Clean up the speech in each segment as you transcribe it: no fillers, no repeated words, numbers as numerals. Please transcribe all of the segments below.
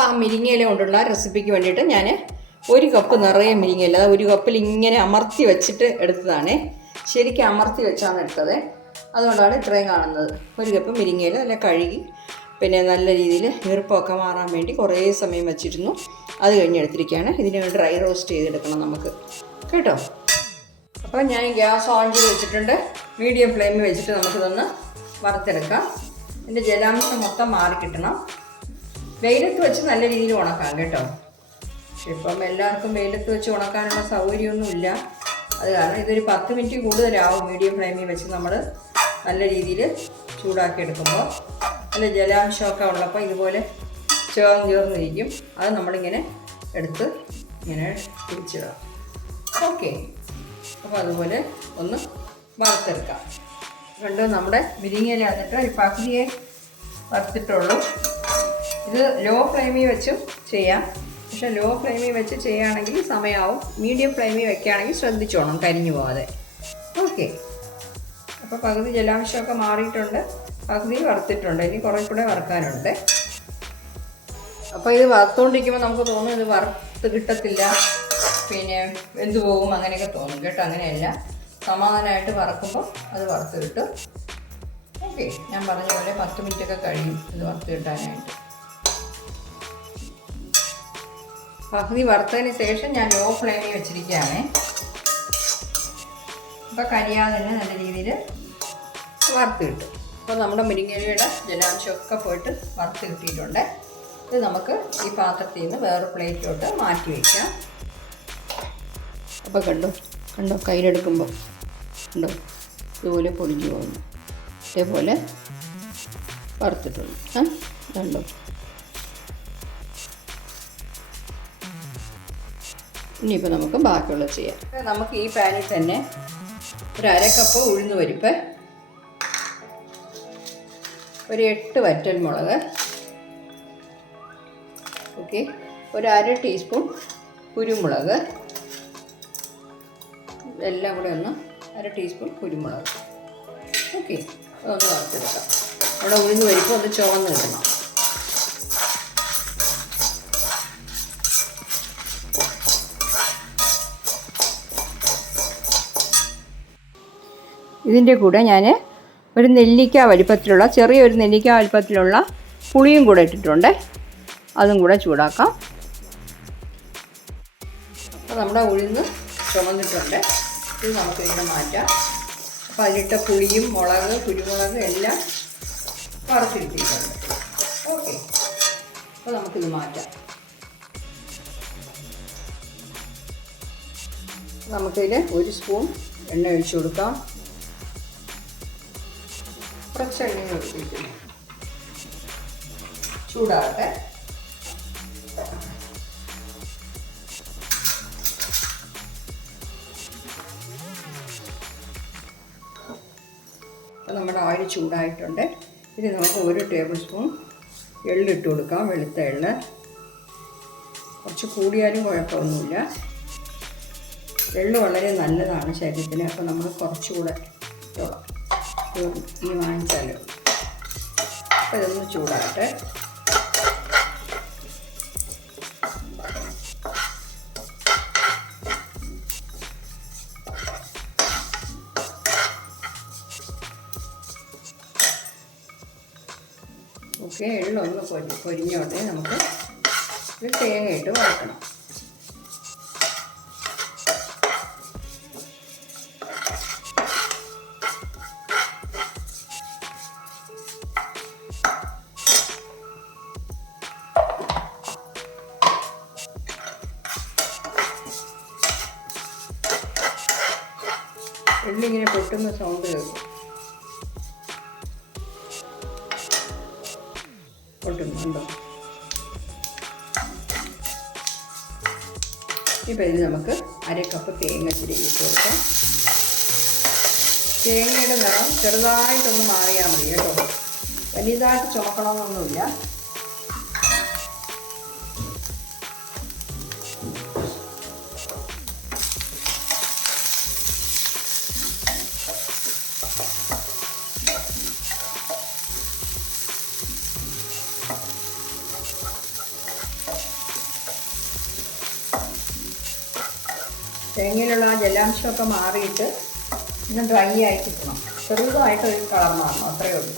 അപ്പോൾ ആ മുരിങ്ങയില കൊണ്ടുള്ള റെസിപ്പിക്ക് വേണ്ടിയിട്ട് ഞാൻ 1 കപ്പ് നിറയെ മുരിങ്ങയില, 1 കപ്പിൽ ഇങ്ങനെ അമർത്തി വെച്ചിട്ട് എടുത്തതാണ്. ശരിക്കും അമർത്തി വെച്ചാണ് എടുത്തത്, അതുകൊണ്ടാണ് ഇത്രയും കാണുന്നത്. 1 കപ്പ് മുരിങ്ങയില നല്ല കഴുകി പിന്നെ നല്ല രീതിയിൽ ഈർപ്പമൊക്കെ മാറാൻ വേണ്ടി കുറേ സമയം വെച്ചിരുന്നു. അത് കഴിഞ്ഞ് എടുത്തിരിക്കുകയാണ്. ഇതിന് ഡ്രൈ റോസ്റ്റ് ചെയ്തെടുക്കണം നമുക്ക് കേട്ടോ. അപ്പോൾ ഞാൻ ഗ്യാസ് ഓൺ ചെയ്ത് വെച്ചിട്ടുണ്ട്. മീഡിയം ഫ്ലെയിമിൽ വെച്ചിട്ട് നമുക്കിതൊന്ന് വറുത്തെടുക്കാം. ഇതിൻ്റെ ജലാംശം മൊത്തം മാറിക്കിട്ടണം. വെയിലത്ത് വെച്ച് നല്ല രീതിയിൽ ഉണക്കാം കേട്ടോ. പക്ഷെ ഇപ്പം എല്ലാവർക്കും വെയിലത്ത് വെച്ച് ഉണക്കാനുള്ള സൗകര്യമൊന്നുമില്ല. അത് കാരണം ഇതൊരു 10 മിനിറ്റ് കൂടുതലാവും മീഡിയം ഫ്ലെയിമിൽ വെച്ച് നമ്മൾ നല്ല രീതിയിൽ ചൂടാക്കി എടുക്കുമ്പോൾ. നല്ല ജലാംശമൊക്കെ ഉള്ളപ്പോൾ ഇതുപോലെ ചേർന്നിരിക്കും. അത് നമ്മളിങ്ങനെ എടുത്ത് ഇങ്ങനെ പിടിച്ചിടാം. ഓക്കെ, അപ്പോൾ അതുപോലെ ഒന്ന് വറുത്തെടുക്കാം. കണ്ടു, നമ്മുടെ മുരിങ്ങയില വന്നിട്ട് ഒരു പകുതിയെ വറുത്തിട്ടുള്ളൂ. ഇത് ലോ ഫ്ലെയിമിൽ വെച്ചും ചെയ്യാം. പക്ഷെ ലോ ഫ്ലെയിമിൽ വെച്ച് ചെയ്യുകയാണെങ്കിൽ സമയമാവും. മീഡിയം ഫ്ലെയിമിൽ വെക്കുകയാണെങ്കിൽ ശ്രദ്ധിച്ചോണം കരിഞ്ഞു പോകാതെ. ഓക്കെ, അപ്പോൾ പകുതി ജലാംശമൊക്കെ മാറിയിട്ടുണ്ട്, പകുതി വറുത്തിട്ടുണ്ട്. ഇനി കുറേ കൂടെ വറുക്കാനുണ്ട്. അപ്പോൾ ഇത് വറുത്തുകൊണ്ടിരിക്കുമ്പോൾ നമുക്ക് തോന്നും ഇത് വറുത്ത് കിട്ടത്തില്ല, പിന്നെ വെന്ത് പോകും, അങ്ങനെയൊക്കെ തോന്നും കേട്ടോ. അങ്ങനെയല്ല, സമാധാനമായിട്ട് വറക്കുമ്പോൾ അത് വറുത്ത് കിട്ടും. ഓക്കെ, ഞാൻ പറഞ്ഞ പോലെ 10 മിനിറ്റൊക്കെ കഴിയും ഇത് വറുത്ത് കിട്ടാനായിട്ട്. പകുതി വറുത്തതിന് ശേഷം ഞാൻ ലോ ഫ്ലെയിമിൽ വെച്ചിരിക്കുകയാണ്. അപ്പോൾ കരിയാതെ തന്നെ നല്ല രീതിയിൽ വറുത്ത് കിട്ടും. അപ്പോൾ നമ്മുടെ മുരിങ്ങയിലയുടെ ജലാംശമൊക്കെ പോയിട്ട് വറുത്ത് കിട്ടിയിട്ടുണ്ട്. ഇത് നമുക്ക് ഈ പാത്രത്തിൽ നിന്ന് വേറെ പ്ലേറ്റിലോട്ട് മാറ്റി വയ്ക്കാം. അപ്പോൾ കണ്ടോ കയ്യിലെടുക്കുമ്പോൾ കണ്ടോ ഇതുപോലെ പൊടിഞ്ഞു പോകുന്നു. ഇതേപോലെ വറുത്തിട്ടുണ്ട്. കണ്ടോ, ഇനിയിപ്പോൾ നമുക്ക് ബാക്കിയുള്ളത് ചെയ്യാം. നമുക്ക് ഈ പാനിൽ തന്നെ ഒരു 1/2 കപ്പ് ഉഴുന്ന് പരിപ്പ്, ഒരു 8 വറ്റൽമുളക്, ഓക്കെ, ഒരു 1/2 ടീസ്പൂൺ കുരുമുളക്, എല്ലാം കൂടെ ഒന്ന് 1/2 ടീസ്പൂൺ കുരുമുളക്. ഓക്കെ, അതൊന്ന് വറുത്തെടുക്കാം. അവിടെ ഉഴുന്ന് പരിപ്പ് ഒന്ന് ചുവന്ന് കിട്ടണം. ഇതിൻ്റെ കൂടെ ഞാൻ ഒരു നെല്ലിക്ക വലിപ്പത്തിലുള്ള, ചെറിയൊരു നെല്ലിക്ക വലിപ്പത്തിലുള്ള പുളിയും കൂടെ ഇട്ടിട്ടുണ്ട്. അതും കൂടെ ചൂടാക്കാം. അപ്പോൾ നമ്മുടെ ഉഴുന്ന് ചുമന്നിട്ടുണ്ട്. ഇത് നമുക്കിങ്ങനെ മാറ്റാം. അപ്പോൾ അതിലിട്ട പുളിയും മുളക്, കുരുമുളക് എല്ലാം വറുത്തിട്ടിട്ടുണ്ട്. ഓക്കെ, അപ്പോൾ നമുക്കിത് മാറ്റാം. നമുക്കിതിൽ 1 സ്പൂൺ എണ്ണ ഒഴിച്ചു കൊടുക്കാം. കുറച്ച് എണ്ണ ഒഴിച്ചിട്ടില്ല, ചൂടാകട്ടെ. അപ്പോൾ നമ്മുടെ ഓയിൽ ചൂടായിട്ടുണ്ട്. ഇത് നമുക്ക് 1 ടേബിൾ സ്പൂൺ എള്ളിട്ട് കൊടുക്കാം. വെളുത്ത എള്ള് കുറച്ച് കൂടിയാലും കുഴപ്പമൊന്നുമില്ല. എള്ള് വളരെ നല്ലതാണ് ശരീരത്തിന്. അപ്പോൾ നമ്മൾ കുറച്ചുകൂടെ ഇട്ടോളാം, ഈ വാങ്ങിച്ചാലോ. അപ്പോൾ ഇതൊന്ന് ചൂടാകട്ടെ. ഓക്കെ, എള്ളൊന്ന് പൊരിഞ്ഞോട്ടെ. നമുക്ക് ഇത് തേങ്ങയിട്ട് വറക്കണം. എള്ളിങ്ങനെ പൊട്ടുന്ന സൗണ്ട് കേൾക്കും. പൊട്ടുന്നുണ്ടോ? ഇപ്പോൾ ഇത് നമുക്ക് 1/2 കപ്പ് തേങ്ങ ചിരകി ഇട്ട് കൊടുക്കാം. തേങ്ങയുടെ നിറം ചെറുതായിട്ടൊന്ന് മാറിയാൽ മതി കേട്ടോ. വലിയതായിട്ട് ചുമക്കണമെന്നൊന്നുമില്ല. തേങ്ങയിലുള്ള ആ ജലാംശമൊക്കെ മാറിയിട്ട് പിന്നെ ഡ്രൈ ആയി കിട്ടണം. ചെറുതായിട്ടൊരു കളർ മാറണം, അത്രയേ ഉള്ളൂ.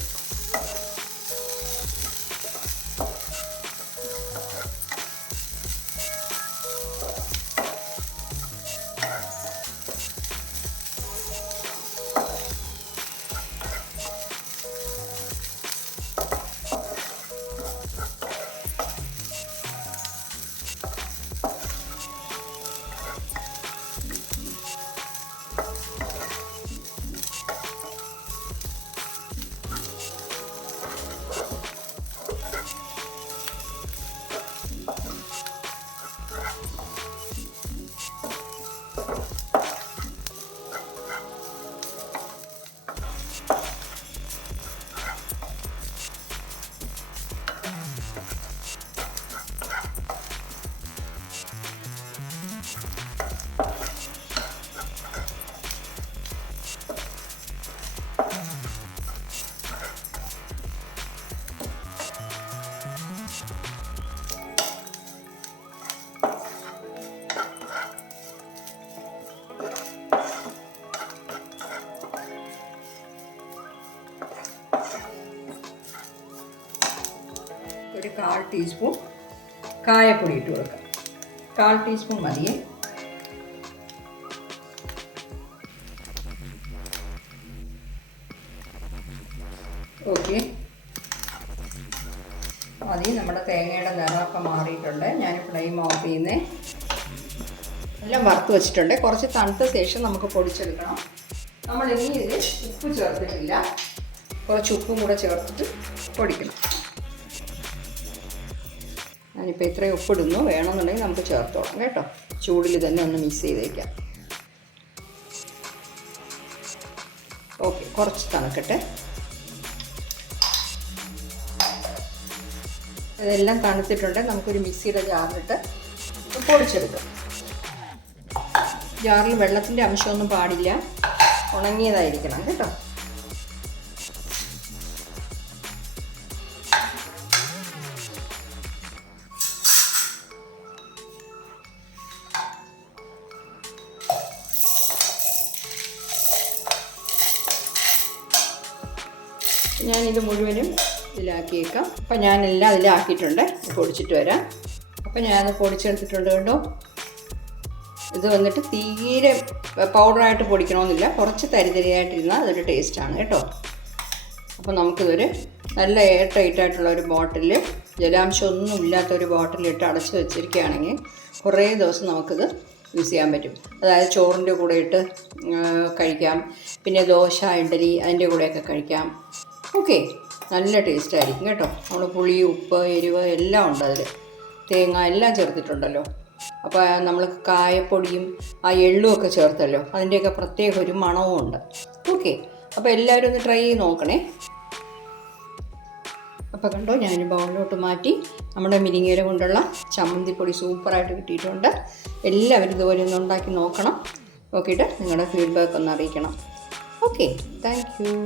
ഒരു 1/4 ടീസ്പൂൺ കായപ്പൊടി ഇട്ട് കൊടുക്കാം. 1/4 ടീസ്പൂൺ മതിയേ. ഓക്കെ, മതി. നമ്മുടെ തേങ്ങയുടെ നിറമൊക്കെ മാറിയിട്ടുണ്ട്. ഞാൻ ഫ്ലെയിം ഓഫ് ചെയ്യുന്നേ. എല്ലാം വറുത്ത് വെച്ചിട്ടുണ്ട്. കുറച്ച് തണുത്ത ശേഷം നമുക്ക് പൊടിച്ചെടുക്കണം. നമ്മളിനി ഇതിൽ ഉപ്പ് ചേർത്തിട്ടില്ല. കുറച്ച് ഉപ്പും കൂടെ ചേർത്തിട്ട് പൊടിക്കണം. ഞാനിപ്പോൾ ഇത്രയും ഉപ്പിടുന്നു. വേണമെന്നുണ്ടെങ്കിൽ നമുക്ക് ചേർത്തോളാം കേട്ടോ. ചൂടിൽ തന്നെ ഒന്ന് മിക്സ് ചെയ്തേക്കാം. ഓക്കെ, കുറച്ച് തണുക്കട്ടെ. ഇതെല്ലാം തണുത്തിട്ടുണ്ട്. നമുക്കൊരു മിക്സിയുടെ ജാറിലിട്ട് പൊടിച്ചെടുക്കാം. ജാറിൽ വെള്ളത്തിൻ്റെ അംശമൊന്നും പാടില്ല, ഉണങ്ങിയതായിരിക്കണം കേട്ടോ. ഞാനിത് മുഴുവനും ഇതിലാക്കിയേക്കാം. അപ്പം ഞാനെല്ലാം അതിലാക്കിയിട്ടുണ്ട്. പൊടിച്ചിട്ട് വരാം. അപ്പം ഞാനത് പൊടിച്ചെടുത്തിട്ടുണ്ട് കേട്ടോ. ഇത് വന്നിട്ട് തീരെ പൗഡറായിട്ട് പൊടിക്കണമെന്നില്ല, കുറച്ച് തരിതരിയായിട്ടിരുന്നാൽ അതൊരു ടേസ്റ്റാണ് കേട്ടോ. അപ്പോൾ നമുക്കിതൊരു നല്ല എയർ ടൈറ്റായിട്ടുള്ള ഒരു ബോട്ടിൽ, ജലാംശമൊന്നും ഇല്ലാത്തൊരു ബോട്ടിലിട്ട് അടച്ച് വെച്ചിരിക്കുകയാണെങ്കിൽ കുറേ ദിവസം നമുക്കിത് യൂസ് ചെയ്യാൻ പറ്റും. അതായത് ചോറിൻ്റെ കൂടെ ഇട്ട് കഴിക്കാം, പിന്നെ ദോശ, ഇഡ്ഡലി അതിൻ്റെ കൂടെയൊക്കെ കഴിക്കാം. ഓക്കെ, നല്ല ടേസ്റ്റ് ആയിരിക്കും കേട്ടോ. നമ്മൾ പുളി, ഉപ്പ്, എരിവ് എല്ലാം ഉണ്ട് അതിൽ. തേങ്ങ എല്ലാം ചേർത്തിട്ടുണ്ടല്ലോ. അപ്പോൾ നമ്മൾ കായപ്പൊടിയും ആ എള്ളുമൊക്കെ ചേർത്തല്ലോ, അതിൻ്റെയൊക്കെ പ്രത്യേക ഒരു മണവും ഉണ്ട്. ഓക്കെ, അപ്പോൾ എല്ലാവരും ഒന്ന് ട്രൈ ചെയ്ത് നോക്കണേ. അപ്പോൾ കണ്ടോ, ഞാൻ ബൗളിലോട്ട് മാറ്റി. നമ്മുടെ മുരിങ്ങയില കൊണ്ടുള്ള ചമ്മന്തിപ്പൊടി സൂപ്പറായിട്ട് കിട്ടിയിട്ടുണ്ട്. എല്ലാവരും ഇതുപോലെ ഒന്ന് ഉണ്ടാക്കി നോക്കണം. നോക്കിയിട്ട് നിങ്ങളുടെ ഫീഡ്ബാക്ക് ഒന്ന് അറിയിക്കണം. Okay, thank you.